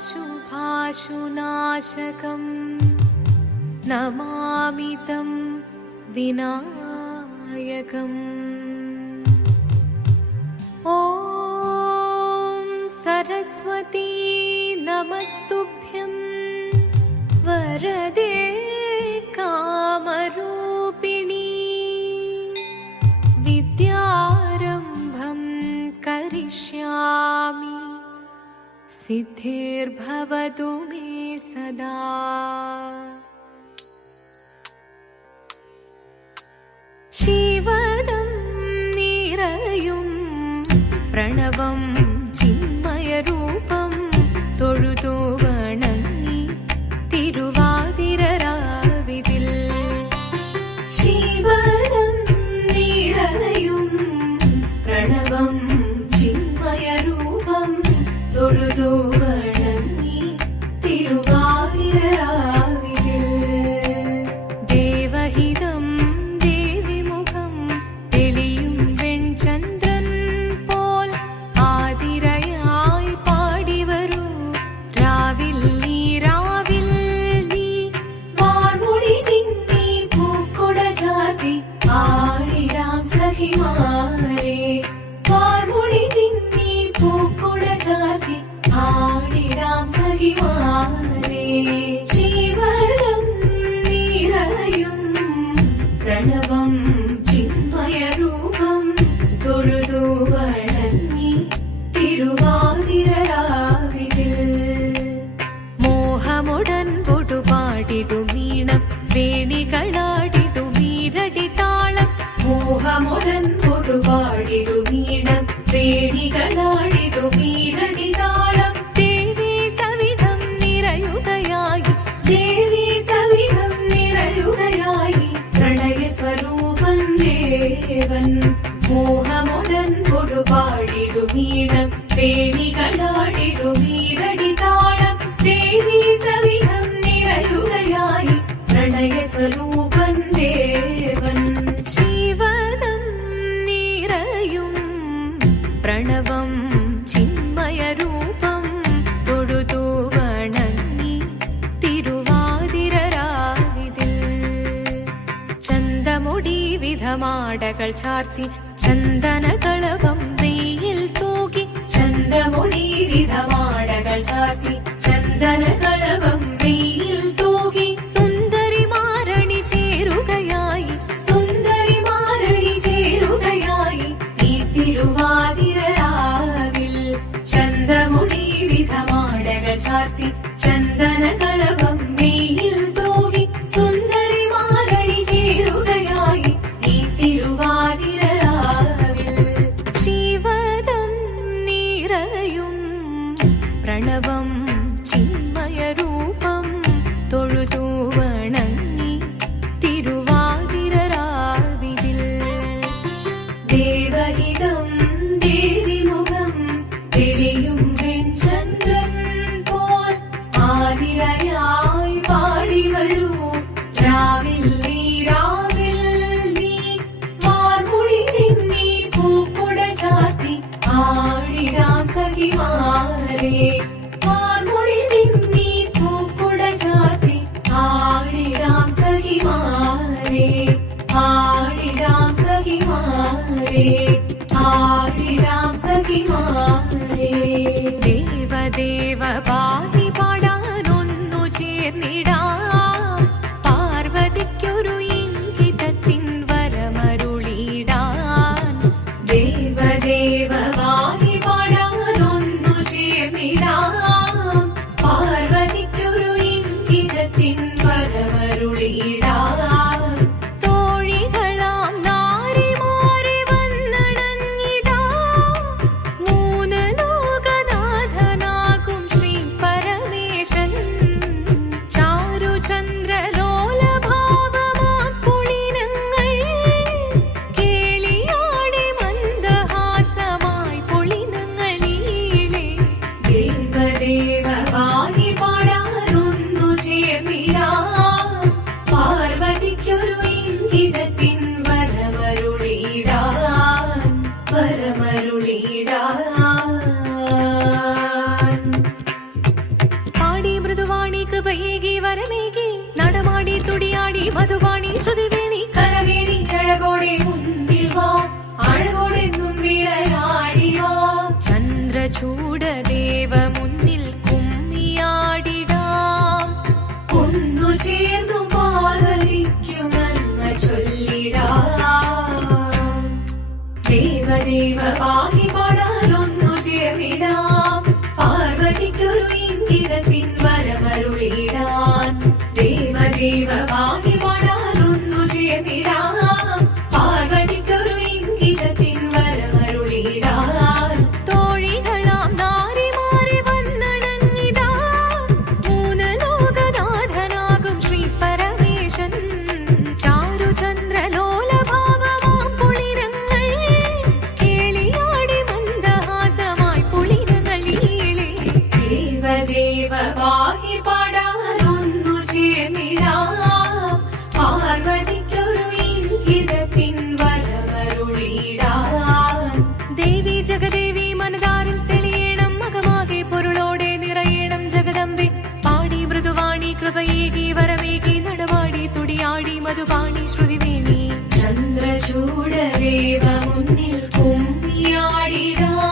शुभाशुनाशकम् नमामितं विनायकम्। ॐ सरस्वती नमस्तुभ्यं। वरदे कामरु सिद्धिर्भवतु मे सदा शिवदं निरयुं प्रणवं चिन्मयरूपम् பாடு பாடிடு மீனம் தேவிகளாடிடு வீரடி தாளம் தேவி சவிதம் நிறையுகையாய் பிரணய ஸ்வரூபன் தேவன். சீவனம் நிறையும் பிரணவம் சின்மய ரூபம் தொழுதூவணி சார்த்தி சந்தன களவம் சாத்தி சந்தன கழகம் ദേവപാലി പാടാനൊന്നു ചേർന്നിടാ. ചേർന്നു പാർവതിക്കു നന്മ ചൊല്ലിടാ ദേവദേവ പാകി പാടാലോ. ദേവദേവ വാഹി പാടാനൊന്നു ചേർന്നിടാം. പാർവതിക്കൊരു ഇംഗിതത്തിൻ വരമരുളിടാൻ ദേവി ജഗദേവി മനതാരിൽ തെളിയണം. മകമാകെ പൊരുളോടെ നിറയണം ജഗദമ്പെ പാടി മൃദുവാണി കൃപയേകി വരമേകി. നടവാടി തുടിയാടി മധുപാണി ശ്രുതിവേണി. ചന്ദ്രചൂടദേവ മുന്നിൽ കുമ്മിയാടിടാം.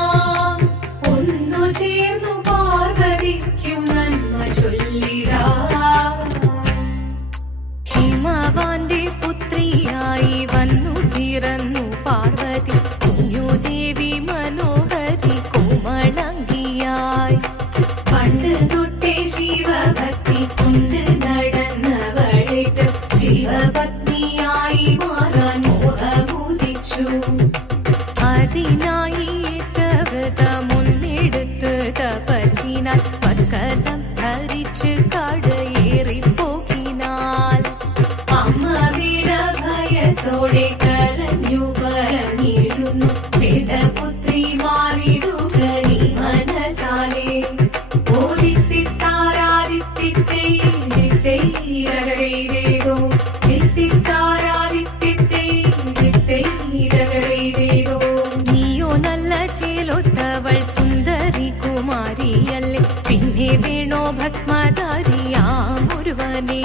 ഭസ്മധാരിയാം ഒരുവനെ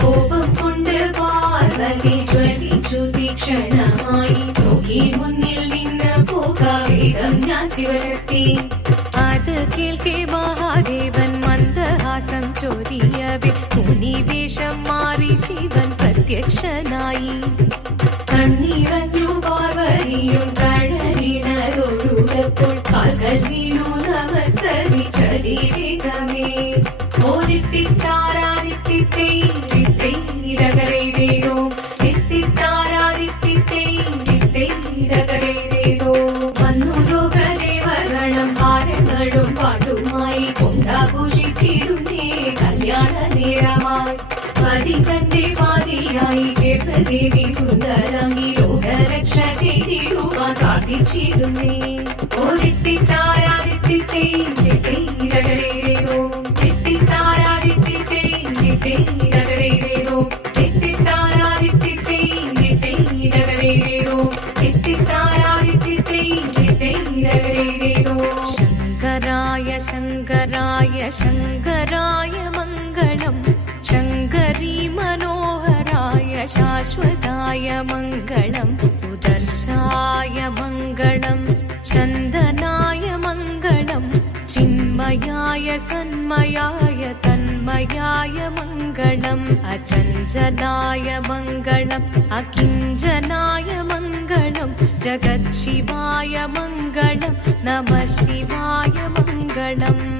കോപം കൊണ്ട് പാർവതി ജ്വലിച്ചു തീക്ഷണമായി നോക്കി മുന്നിൽ നിന്ന് പോകാവേഗം ഞാൻ ശിവശക്തി അത് കേൾക്കെ മഹാദേവൻ മന്ദഹാസം ചൊരിയവേ മുനിവേഷം മാറി ശിവൻ പ്രത്യക്ഷനായി കൊണ്ടാഘോഷിച്ചിടുന്നേ. കല്യാണ നേരമായി പതി പാതിയായി ചേർന്ന ദേവി സുന്ദരങ്ങി ലോകരക്ഷ ചെയ്തിടുവാൻ പ്രാർത്ഥിച്ചിടുന്നേ. மங்களம் சுதர்ஷாய மங்களம் சந்தனாய மங்களம் चिन्मयाय सन्मयाय तन्मयाय मङ्गलम् अचञ्चलाय मङ्गलम् अकिञ्चनाय मङ्गलम् जगत्शिवाय मङ्गलम् नमः शिवाय मङ्गलम्